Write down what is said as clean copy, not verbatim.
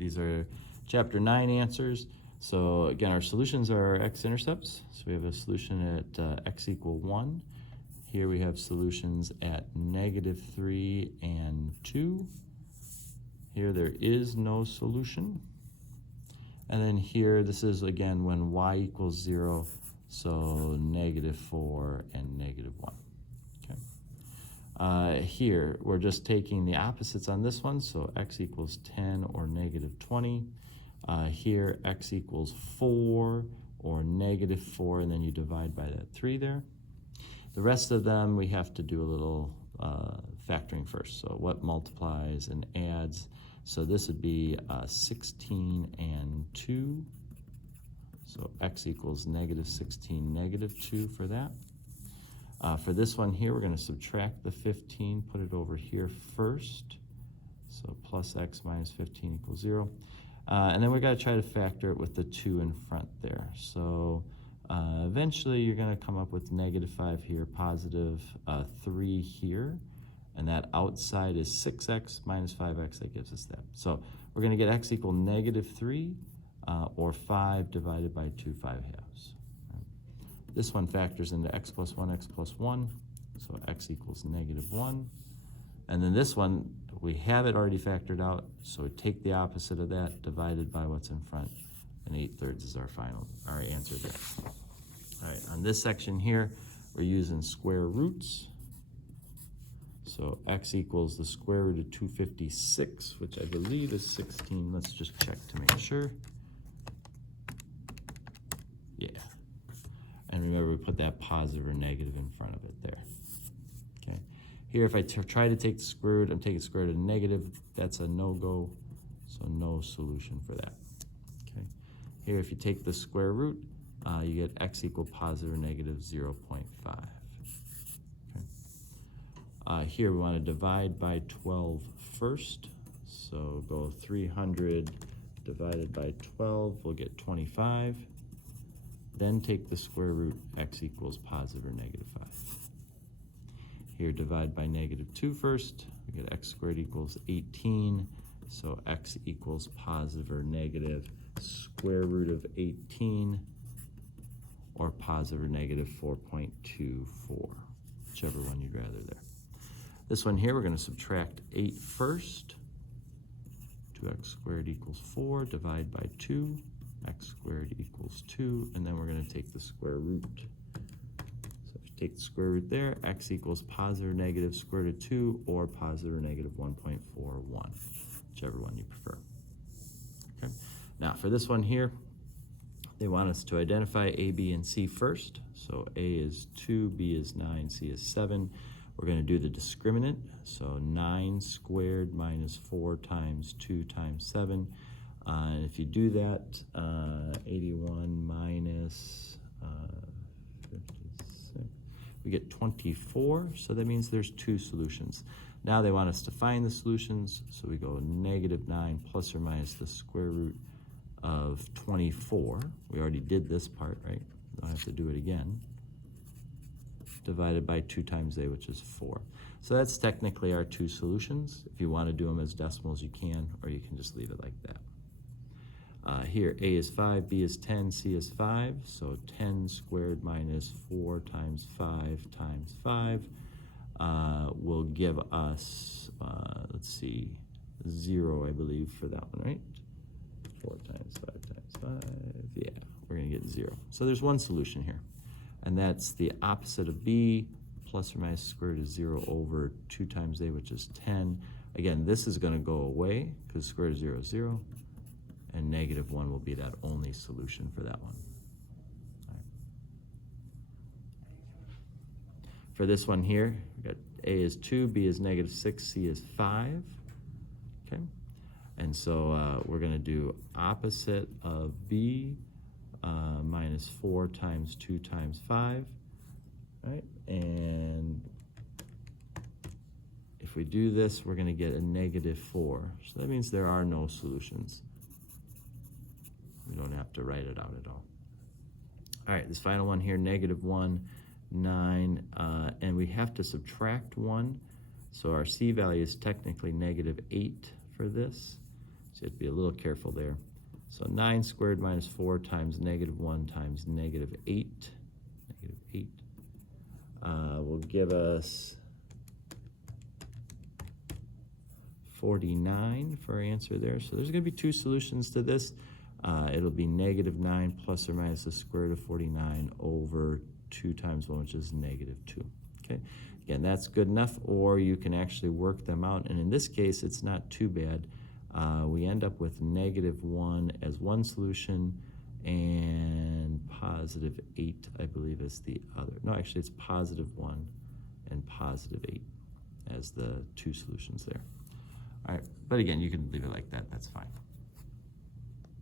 these are chapter 9 answers. So again, our solutions are our x-intercepts. So we have a solution at x equal 1. Here we have solutions at -3 and 2. Here there is no solution. And then here, this is again when y equals 0, so -4 and -1. Okay. Here, we're just taking the opposites on this one, so x equals 10 or -20. Here, x equals 4 or -4, and then you divide by that 3 there. The rest of them, we have to do a little factoring first. So what multiplies and adds? So this would be 16 and 2. So x equals -16, -2 for that. For this one here, we're going to subtract the 15, put it over here first. So plus x minus 15 equals 0. And then we got to try to factor it with the 2 in front there. So eventually you're going to come up with -5 here, positive 3 here. And that outside is 6x minus 5x, that gives us that. So we're going to get x equal -3 or 5 divided by 2 5/2. Right. This one factors into x plus 1, so x equals -1. And then this one, we have it already factored out, so take the opposite of that, divided by what's in front, and 8/3 is our answer there. All right, on this section here, we're using square roots. So x equals the square root of 256, which I believe is 16. Let's just check to make sure. Yeah. And remember, we put that positive or negative in front of it there. Okay. Here, if I try to take the square root, I'm taking the square root of negative. That's a no-go, so no solution for that. Okay. Here, if you take the square root, you get x equal positive or negative 0.5. Here we want to divide by 12 first, so go 300 divided by 12, we'll get 25. Then take the square root, x equals positive or -5. Here divide by -2 first, we get x squared equals 18, so x equals positive or negative square root of 18, or positive or negative 4.24, whichever one you'd rather there. This one here, we're going to subtract 8 first. 2x squared equals 4, divide by 2, x squared equals 2, and then we're going to take the square root. So if you take the square root there, x equals positive or negative square root of 2, or positive or negative 1.41, whichever one you prefer. Okay. Now for this one here, they want us to identify a, b, and c first. So a is 2, b is 9, c is 7. We're going to do the discriminant, so 9 squared minus 4 times 2 times 7. And if you do that, 81 minus 56, we get 24, so that means there's 2 solutions. Now they want us to find the solutions, so we go -9 plus or minus the square root of 24. We already did this part, right? Don't have to do it again. Divided by 2 times a, which is 4. So that's technically our 2 solutions. If you want to do them as decimals, you can, or you can just leave it like that. Here, a is 5, b is 10, c is 5. So 10 squared minus 4 times 5 times 5 will give us, let's see, 0, I believe, for that one, right? 4 times 5 times 5, yeah, we're going to get 0. So there's one solution here. And that's the opposite of b, plus or minus square root of 0 over 2 times a, which is 10. Again, this is going to go away because square root of 0 is 0, and -1 will be that only solution for that one. All right. For this one here, we got a is 2, b is -6, c is 5. Okay, and so we're going to do opposite of b. Minus 4 times 2 times 5, right? And if we do this, we're going to get a -4. So that means there are no solutions. We don't have to write it out at all. All right, this final one here, -1, 9, and we have to subtract 1. So our c value is technically -8 for this. So So you have to be a little careful there. So 9 squared minus 4 times -1 times -8. -8 will give us 49 for our answer there. So there's going to be two solutions to this. It'll be -9 plus or minus the square root of 49 over 2 times 1, which is -2. Okay, again, that's good enough, or you can actually work them out. And in this case, it's not too bad. We end up with -1 as one solution and +8, I believe, is the other. No, actually, it's +1 and +8 as the two solutions there. All right, but again, you can leave it like that. That's fine.